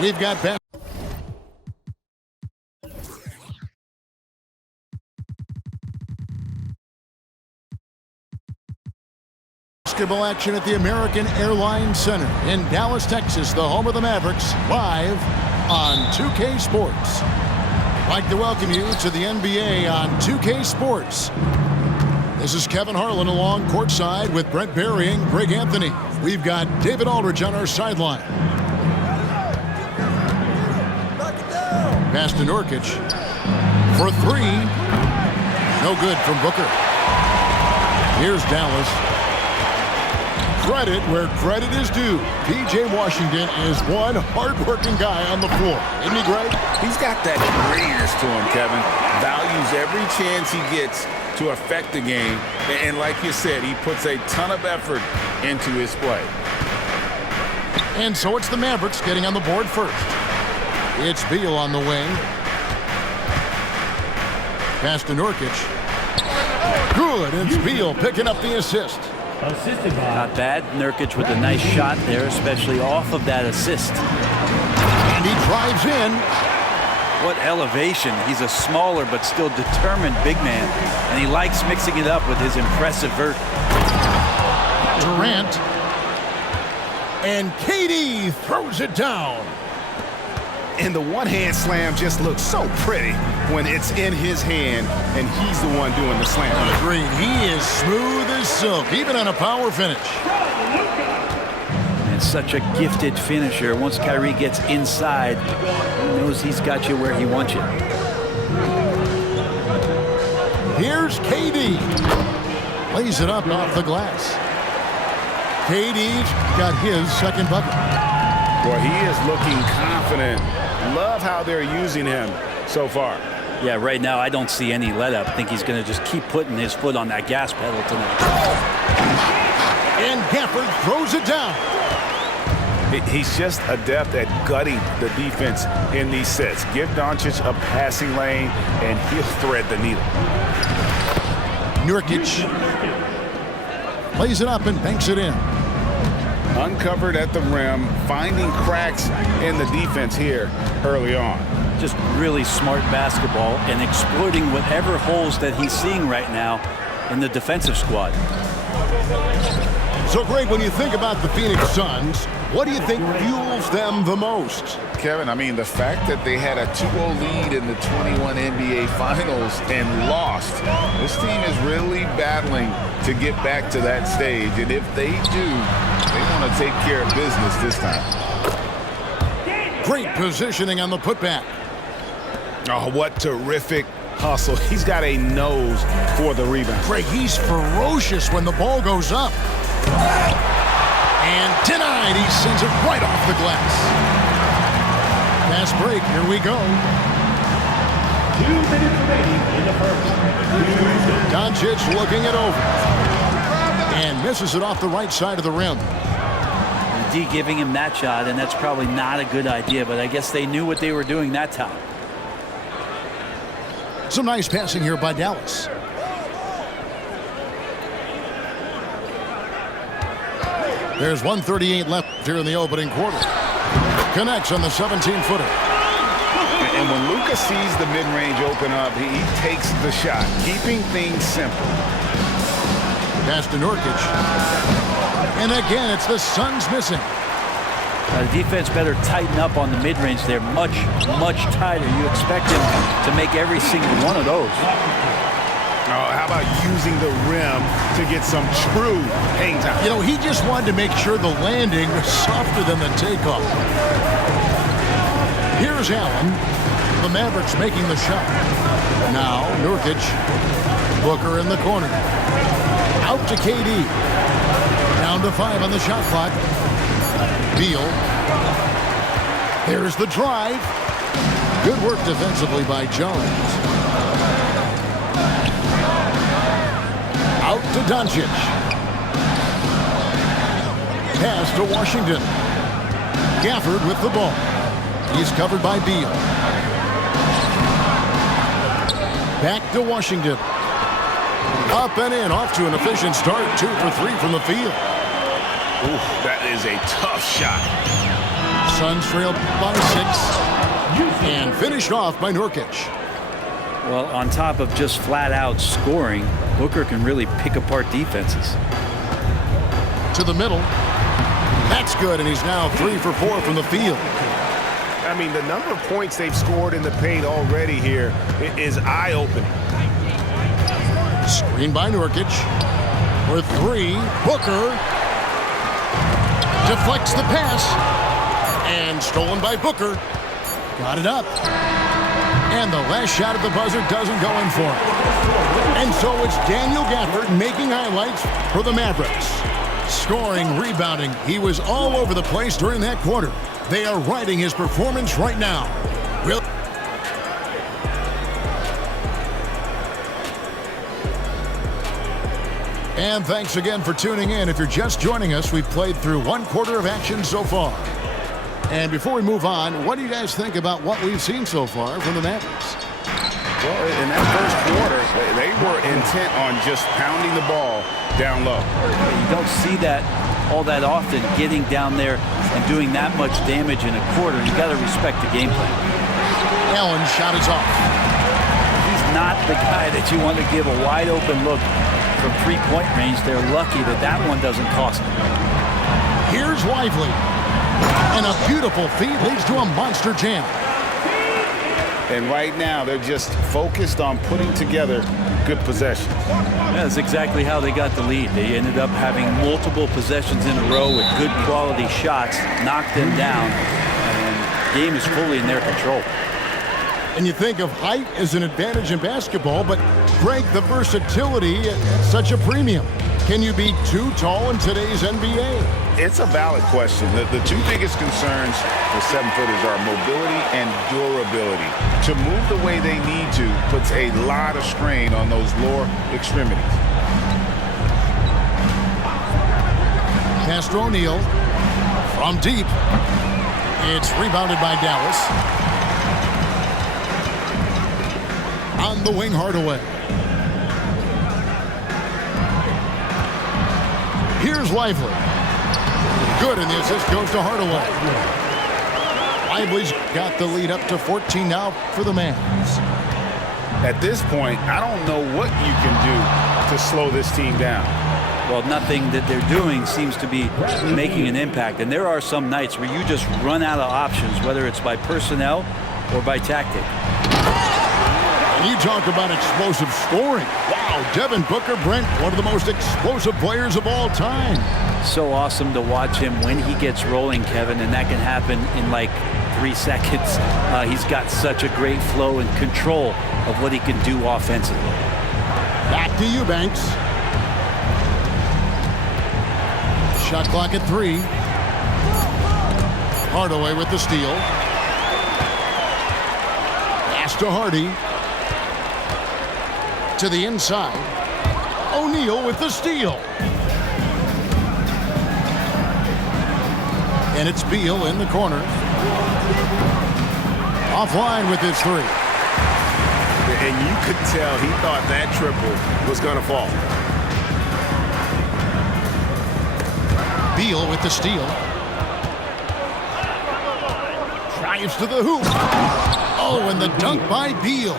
We've got basketball action at the American Airlines Center in Dallas, Texas, the home of the Mavericks, live on 2K Sports. I'd like to welcome you to the NBA on 2K Sports. This is Kevin Harlan along courtside with Brent Barry and Greg Anthony. We've got David Aldridge on our sideline. Pass to Nurkic for three. No good from Booker. Here's Dallas. Credit where credit is due. P.J. Washington is one hard-working guy on the floor. Isn't he, Greg? He's got that grittiness to him, Kevin. Values every chance he gets to affect the game. And like you said, he puts a ton of effort into his play. And so it's the Mavericks getting on the board first. It's Beal on the wing. Pass to Nurkic. Good, and it's Beal picking up the assist. Not bad. Nurkic with a nice shot there, especially off of that assist. And he drives in. What elevation. He's a smaller but still determined big man. And he likes mixing it up with his impressive vert. Durant. And KD throws it down. And the one-hand slam just looks so pretty when it's in his hand and he's the one doing the slam. Agreed. He is smooth as silk, even on a power finish. And such a gifted finisher. Once Kyrie gets inside, he knows he's got you where he wants you. Here's KD. Lays it up off the glass. KD's got his second bucket. Boy, he is looking confident. Love how they're using him so far. Yeah, right now I don't see any let up. I think he's going to just keep putting his foot on that gas pedal tonight. And Gafford throws it down. He's just adept at gutting the defense in these sets. Give Doncic a passing lane, and he'll thread the needle. Nurkic lays it up and banks it in. Uncovered at the rim, finding cracks in the defense here early on. Just really smart basketball and exploiting whatever holes that he's seeing right now in the defensive squad. So, Greg, when you think about the Phoenix Suns, what do you think fuels them the most? Kevin, I mean, the fact that they had a 2-0 lead in the 21 NBA Finals and lost. This team is really battling to get back to that stage. And if they do, they want to take care of business this time. Great positioning on the putback. Oh, what terrific hustle. He's got a nose for the rebound. Greg, he's ferocious when the ball goes up. And denied. He sends it right off the glass. Fast break. Here we go. 2 minutes remaining in the first. Doncic looking it over. And misses it off the right side of the rim. D giving him that shot, and that's probably not a good idea, but I guess they knew what they were doing that time. Some nice passing here by Dallas. There's 1:38 left here in the opening quarter. Connects on the 17-footer. And when Luka sees the mid-range open up, he takes the shot, keeping things simple. Pass to Nurkic. And again, it's the Suns missing. The defense better tighten up on the mid-range. They're much, much tighter. You expect him to make every single one of those. Oh, how about using the rim to get some true hang time? You know, he just wanted to make sure the landing was softer than the takeoff. Here's Allen. The Mavericks making the shot. Now, Nurkic. Booker in the corner. Out to KD. Down to 5 on the shot clock. Beal. There's the drive. Good work defensively by Jones. Out to Doncic. Pass to Washington. Gafford with the ball. He's covered by Beal. Back to Washington. Up and in, off to an efficient start. 2 for 3 from the field. Ooh, that is a tough shot. Suns trail by 6 and finished off by Nurkic. Well, on top of just flat-out scoring, Booker can really pick apart defenses. To the middle. That's good, and he's now 3 for 4 from the field. I mean, the number of points they've scored in the paint already here is eye-opening. Screen by Nurkic. For 3, Booker deflects the pass. And stolen by Booker. Got it up. And the last shot at the buzzer doesn't go in for it. And so it's Daniel Gafford making highlights for the Mavericks. Scoring, rebounding. He was all over the place during that quarter. They are riding his performance right now. And thanks again for tuning in. If you're just joining us, we've played through 1 quarter of action so far. And before we move on, what do you guys think about what we've seen so far from the Mavericks? Well, in that first quarter, they were intent on just pounding the ball down low. You don't see that all that often, getting down there and doing that much damage in a quarter. You got to respect the game plan. Allen shot is off. He's not the guy that you want to give a wide open look from 3-point range. They're lucky that that one doesn't cost them. Here's Lively. And a beautiful feed leads to a monster jam. And right now, they're just focused on putting together good possessions. Yeah, that's exactly how they got the lead. They ended up having multiple possessions in a row with good quality shots, knocked them down, and the game is fully in their control. And you think of height as an advantage in basketball, but Greg, the versatility at such a premium. Can you be too tall in today's NBA? It's a valid question. The 2 biggest concerns for 7-footers are mobility and durability. To move the way they need to puts a lot of strain on those lower extremities. Pass to O'Neal from deep. It's rebounded by Dallas. On the wing, Hardaway. Here's Lively. Good, and the assist goes to Hardaway. Lively's got the lead up to 14 now for the Mavs. At this point, I don't know what you can do to slow this team down. Well, nothing that they're doing seems to be making an impact. And there are some nights where you just run out of options, whether it's by personnel or by tactic. And you talk about explosive scoring. Wow, Devin Booker, Brent, one of the most explosive players of all time. So awesome to watch him when he gets rolling, Kevin, and that can happen in like 3 seconds. He's got such a great flow and control of what he can do offensively. Back to Eubanks. Shot clock at 3. Hardaway with the steal. Pass to Hardy. To the inside. O'Neal with the steal. And it's Beal in the corner. Offline with his 3. And you could tell he thought that triple was going to fall. Beal with the steal. Drives to the hoop. Oh, and the dunk by Beal.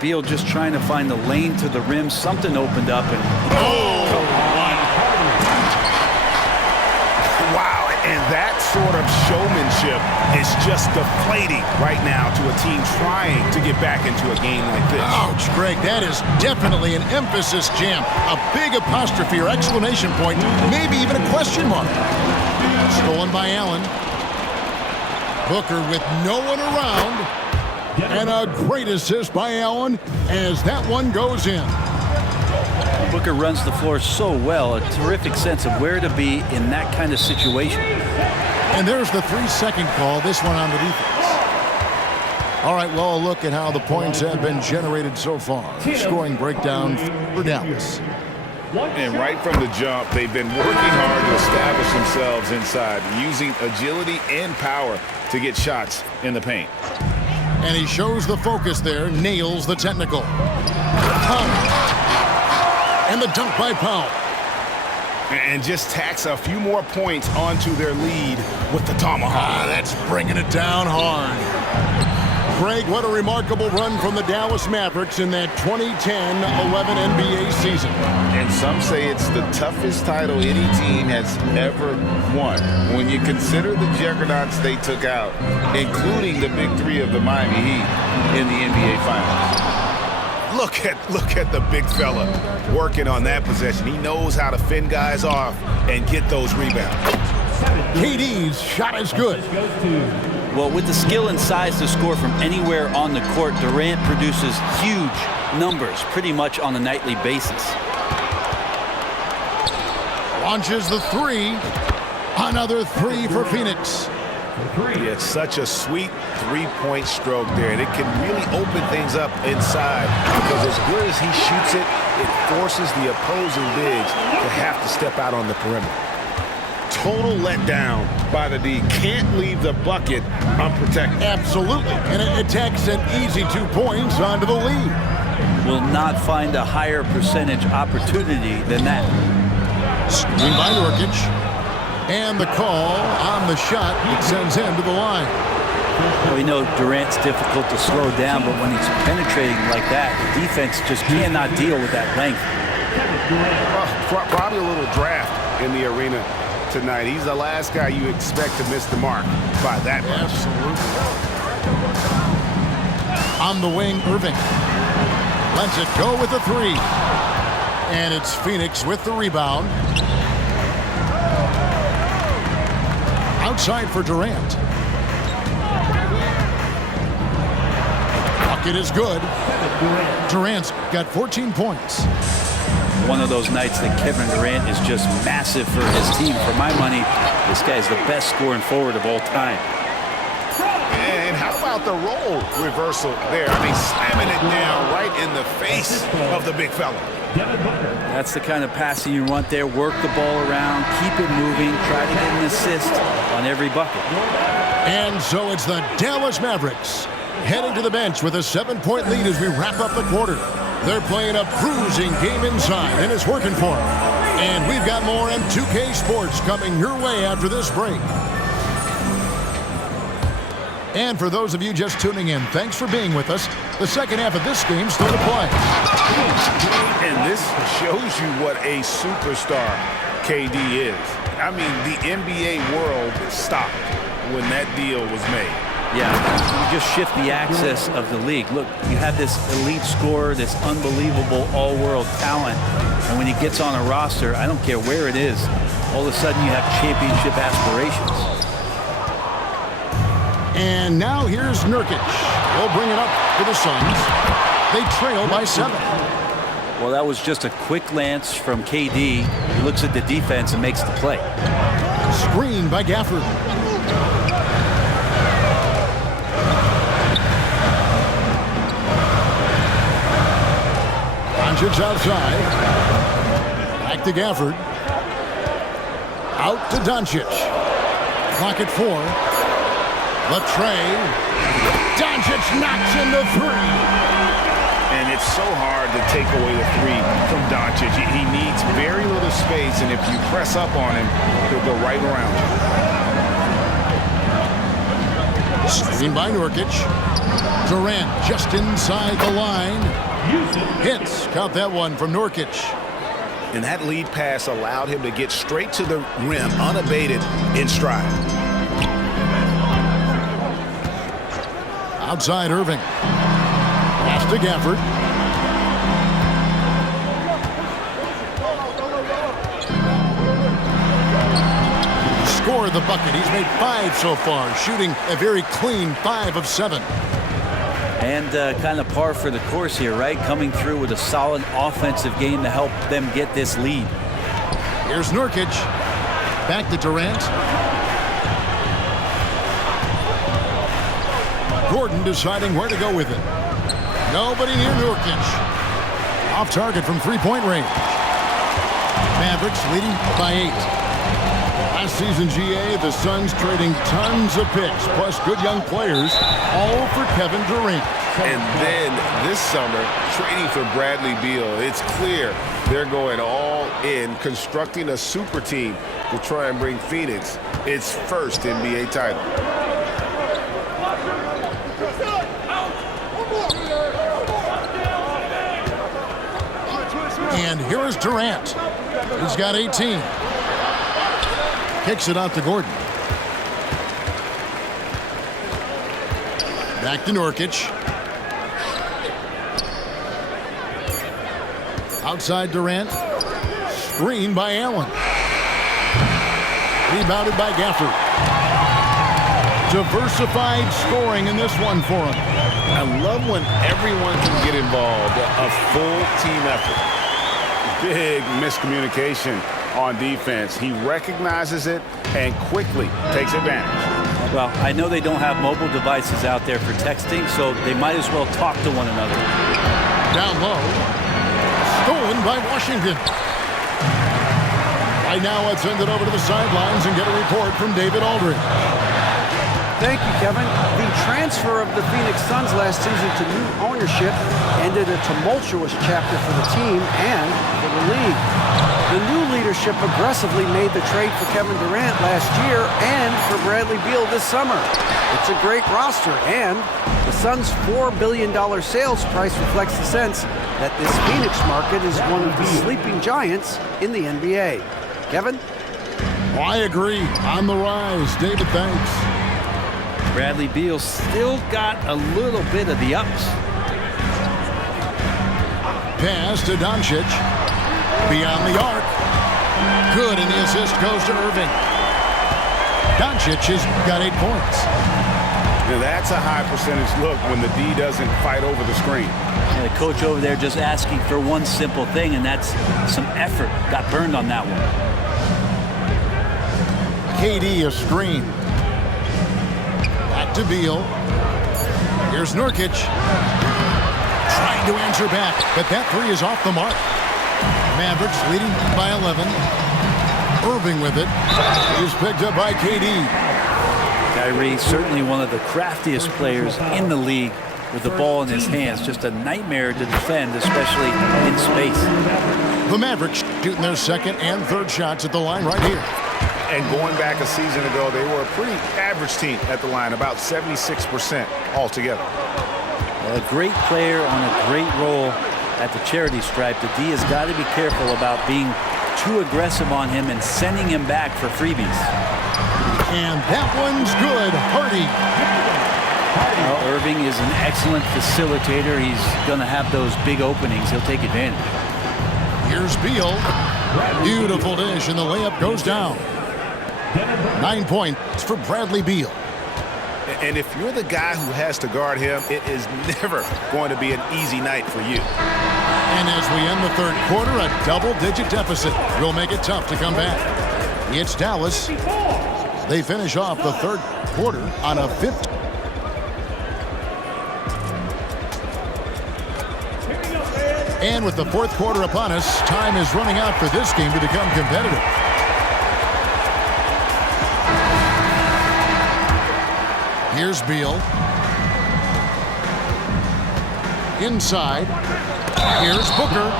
Beal just trying to find the lane to the rim. Something opened up and Wow, and that sort of showmanship is just deflating right now to a team trying to get back into a game like this. Ouch, Greg, that is definitely an emphasis jam. A big apostrophe or exclamation point, maybe even a question mark. Stolen by Allen. Booker with no one around. And a great assist by Allen as that one goes in. Booker runs the floor so well, a terrific sense of where to be in that kind of situation. And there's the 3-second call, this one on the defense. All right, well, a look at how the points have been generated so far. Scoring breakdown for Dallas. And right from the jump, they've been working hard to establish themselves inside, using agility and power to get shots in the paint. And he shows the focus there, nails the technical. And the dunk by Powell. And just tacks a few more points onto their lead with the tomahawk. That's bringing it down hard. Greg, what a remarkable run from the Dallas Mavericks in that 2010-11 NBA season. And some say it's the toughest title any team has ever won. When you consider the juggernauts they took out, including the big three of the Miami Heat in the NBA Finals. Look at the big fella working on that possession. He knows how to fend guys off and get those rebounds. KD's shot is good. Well, with the skill and size to score from anywhere on the court, Durant produces huge numbers pretty much on a nightly basis. Launches the three. Another three for Phoenix. It's such a sweet three-point stroke there, and it can really open things up inside because as good as he shoots it, it forces the opposing bigs to have to step out on the perimeter. Total letdown by the D. Can't leave the bucket unprotected. Absolutely. And it takes an easy 2 points onto the lead. Will not find a higher percentage opportunity than that. Screen by Nurkic. And the call on the shot. It sends him to the line. We know Durant's difficult to slow down, but when he's penetrating like that, the defense just cannot deal with that length. Probably a little draft in the arena tonight. He's the last guy you expect to miss the mark by that much. Absolutely. On the wing, Irving. Lets it go with the three. And it's Phoenix with the rebound. Outside for Durant. Bucket is good. Durant's got 14 points. One of those nights that Kevin Durant is just massive for his team. For my money, this guy is the best scoring forward of all time. And how about the role reversal there? I mean, slamming it down right in the face of the big fella. That's the kind of passing you want there. Work the ball around, keep it moving, try to get an assist on every bucket. And so it's the Dallas Mavericks heading to the bench with a 7-point lead as we wrap up the quarter. They're playing a bruising game inside, and it's working for them. And we've got more M2K Sports coming your way after this break. And for those of you just tuning in, thanks for being with us. The second half of this game still to play. And this shows you what a superstar KD is. I mean, the NBA world stopped when that deal was made. Yeah, you just shift the axis of the league. Look, you have this elite scorer, this unbelievable all-world talent, and when he gets on a roster, I don't care where it is, all of a sudden you have championship aspirations. And now here's Nurkic. He'll bring it up for the Suns. They trail by 7. Well, that was just a quick lance from KD. He looks at the defense and makes the play. Screen by Gafford. Doncic outside. Back to Gafford. Out to Doncic. Clock at 4. The tray. Doncic knocks in the 3. And it's so hard to take away the 3 from Doncic. He needs very little space, and if you press up on him, he'll go right around you. Screen by Nurkic. Durant just inside the line. Hits. Count that one from Nurkic. And that lead pass allowed him to get straight to the rim unabated in stride. Outside Irving. Pass to Gafford. Scored the bucket. He's made 5 so far, shooting a very clean 5 of 7. And kind of par for the course here, right? Coming through with a solid offensive game to help them get this lead. Here's Nurkic. Back to Durant. Gordon deciding where to go with it. Nobody near Nurkic. Off target from 3-point range. Mavericks leading by 8. Last season, GA, the Suns trading tons of picks, plus good young players, all for Kevin Durant. And then this summer, trading for Bradley Beal. It's clear they're going all in, constructing a super team to try and bring Phoenix its first NBA title. And here is Durant. He's got 18. Kicks it out to Gordon. Back to Nurkic. Outside Durant. Screen by Allen. Rebounded by Gafford. Diversified scoring in this one for him. I love when everyone can get involved, a full team effort. Big miscommunication on defense. He recognizes it and quickly takes advantage. Well, I know they don't have mobile devices out there for texting, so they might as well talk to one another. Down low. Stolen by Washington. Right now, let's send it over to the sidelines and get a report from David Aldridge. Thank you, Kevin. The transfer of the Phoenix Suns last season to new ownership ended a tumultuous chapter for the team and for the league. The new leadership aggressively made the trade for Kevin Durant last year and for Bradley Beal this summer. It's a great roster, and the Suns' $4 billion sales price reflects the sense that this Phoenix market is one of the sleeping giants in the NBA. Kevin? Well, I agree. On the rise. David, thanks. Bradley Beal still got a little bit of the ups. Pass to Doncic. Beyond the arc. Good, and the assist goes to Irving. Doncic has got 8 points. Now that's a high percentage look when the D doesn't fight over the screen. And the coach over there just asking for one simple thing, and that's some effort. Got burned on that one. KD a screen. Back to Beal. Here's Nurkic. Trying to answer back, but that three is off the mark. Mavericks leading by 11. Irving with it. He's picked up by KD. Kyrie, certainly one of the craftiest players in the league with the ball in his hands. Just a nightmare to defend, especially in space. The Mavericks shooting their second and third shots at the line right here. And going back a season ago, they were a pretty average team at the line, about 76% altogether. A great player on a great role at the charity stripe. The D has got to be careful about being too aggressive on him and sending him back for freebies. And that one's good. Hardy. Well, Irving is an excellent facilitator. He's going to have those big openings. He'll take advantage. Here's Beal. Beautiful dish, and the layup goes down. 9 points for Bradley Beal. And if you're the guy who has to guard him, it is never going to be an easy night for you. And as we end the third quarter, a double-digit deficit will make it tough to come back. It's Dallas. They finish off the third quarter on a 50. And with the fourth quarter upon us, time is running out for this game to become competitive. Here's Beal. Inside. Here's Booker.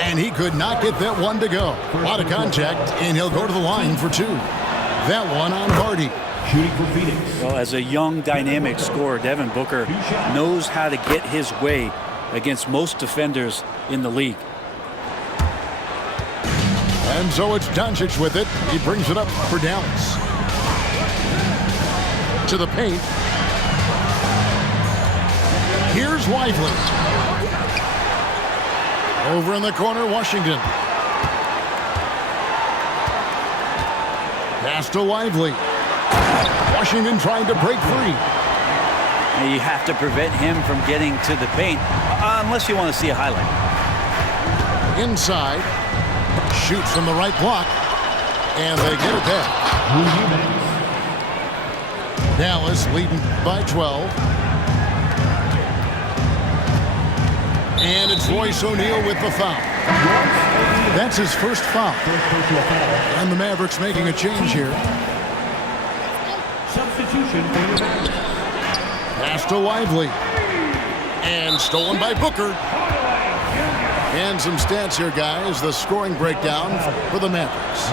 And he could not get that one to go. A lot of contact, and he'll go to the line for 2. That one on Hardy. Shooting for Phoenix. Well, as a young, dynamic scorer, Devin Booker knows how to get his way against most defenders in the league. And so it's Doncic with it. He brings it up for Dallas. To the paint. Here's Lively. Over in the corner, Washington. Pass to Lively. Washington trying to break free. And you have to prevent him from getting to the paint, unless you want to see a highlight. Inside. Shoots from the right block. And they get it back. Dallas leading by 12. And it's Royce O'Neal with the foul. That's his first foul. And the Mavericks making a change here. Substitution for your Mavericks. Pass to Lively. And stolen by Booker. And some stats here, guys. The scoring breakdown for the Mavericks.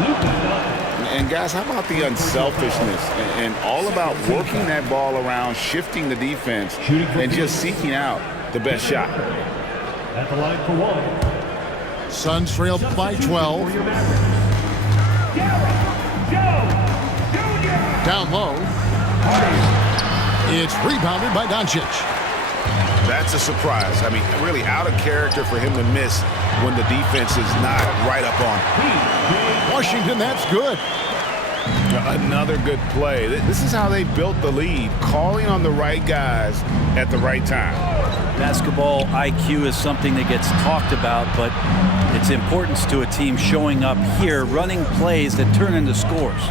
And guys, how about the unselfishness and all about working that ball around, shifting the defense, and just seeking out the best shot. At the line for one. Suns trail by 12. For your Mavericks. Derrick Jones Jr. Down low. It's rebounded by Doncic. That's a surprise. I mean, really out of character for him to miss when the defense is not right up on him. Washington, that's good. Another good play. This is how they built the lead, calling on the right guys at the right time. Basketball IQ is something that gets talked about, but its importance to a team showing up here, running plays that turn into scores.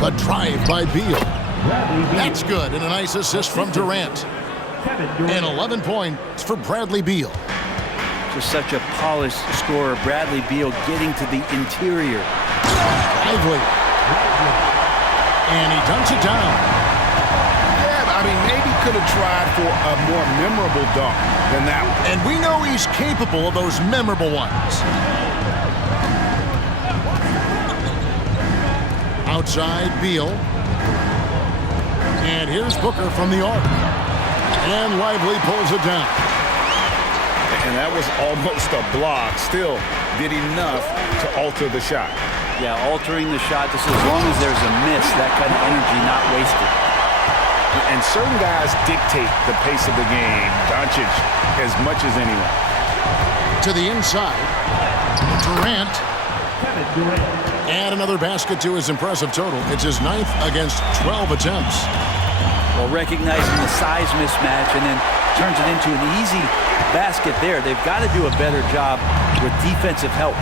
The drive by Beal. That's good, and a nice assist from Durant. And 11 points for Bradley Beal. Just such a polished scorer. Bradley Beal getting to the interior. Lively. And he dunks it down. Yeah, I mean, maybe could have tried for a more memorable dunk than that one. And we know he's capable of those memorable ones. Outside Beal. And here's Booker from the arc. And Lively pulls it down. And that was almost a block. Still did enough to alter the shot. Yeah, altering the shot just as long as there's a miss, that kind of energy not wasted. And certain guys dictate the pace of the game. Doncic as much as anyone. To the inside. Durant. Kevin Durant. And another basket to his impressive total. It's his 9th against 12 attempts. Well, recognizing the size mismatch and then turns it into an easy basket there. They've got to do a better job with defensive help.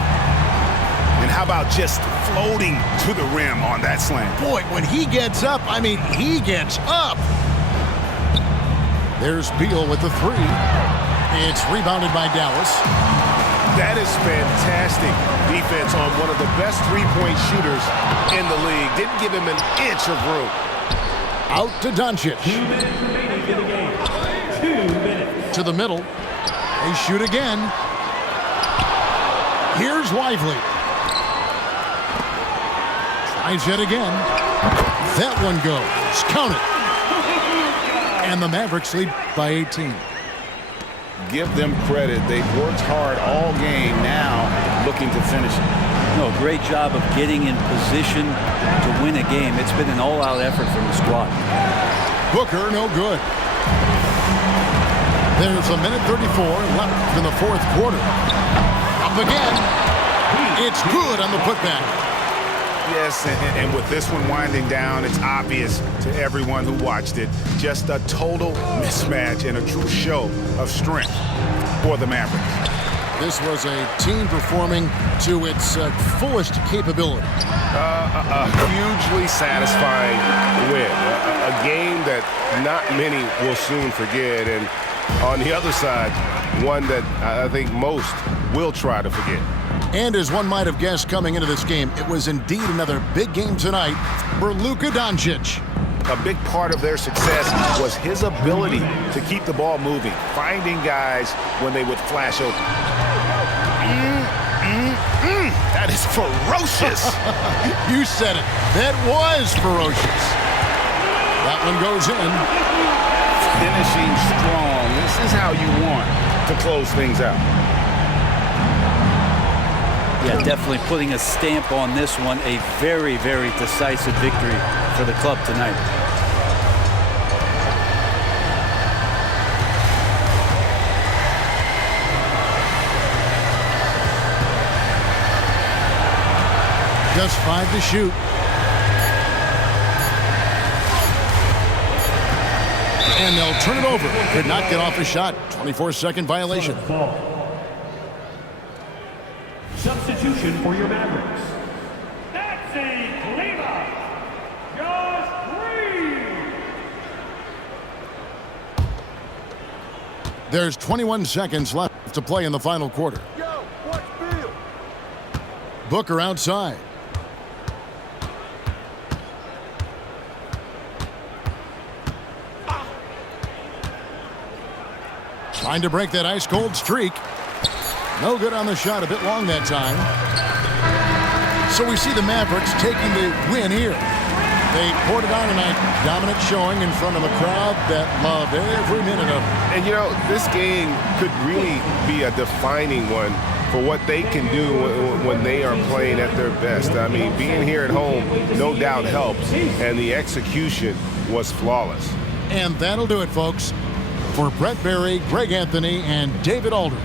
And how about just floating to the rim on that slam? Boy, when he gets up, I mean, he gets up. There's Beal with the three. It's rebounded by Dallas. That is fantastic defense on one of the best three-point shooters in the league. Didn't give him an inch of room. Out to Doncic. 2 minutes remaining in the game. 2 minutes. To the middle. They shoot again. Here's Lively. Tries it again. That one goes. Count it. And the Mavericks lead by 18. Give them credit. They've worked hard all game, now looking to finish it. No, great job of getting in position to win a game. It's been an all-out effort from the squad. Booker, no good. There's a minute 34 left in the fourth quarter. Up again. It's good on the putback. Yes, and with this one winding down, it's obvious to everyone who watched it. Just a total mismatch and a true show of strength for the Mavericks. This was a team performing to its fullest capability. A hugely satisfying win. A game that not many will soon forget. And on the other side, one that I think most will try to forget. And as one might have guessed coming into this game, it was indeed another big game tonight for Luka Doncic. A big part of their success was his ability to keep the ball moving, finding guys when they would flash open. That is ferocious. You said it. That was ferocious. That one goes in. Finishing strong. This is how you want To close things out. Yeah, definitely putting a stamp on this one. A very, very decisive victory for the club tonight. Just 5 to shoot. And they'll turn it over. Could not get off a shot. 24-second violation. Substitution for your Mavericks. Maxi Kleber. Josh Green. There's 21 seconds left to play in the final quarter. Booker outside. Trying to break that ice-cold streak. No good on the shot. A bit long that time. So we see the Mavericks taking the win here. They poured it on tonight. Dominant showing in front of a crowd that loved every minute of it. And, you know, this game could really be a defining one for what they can do when they are playing at their best. I mean, being here at home no doubt helps, and the execution was flawless. And that'll do it, folks. For Brett Berry, Greg Anthony, and David Aldridge,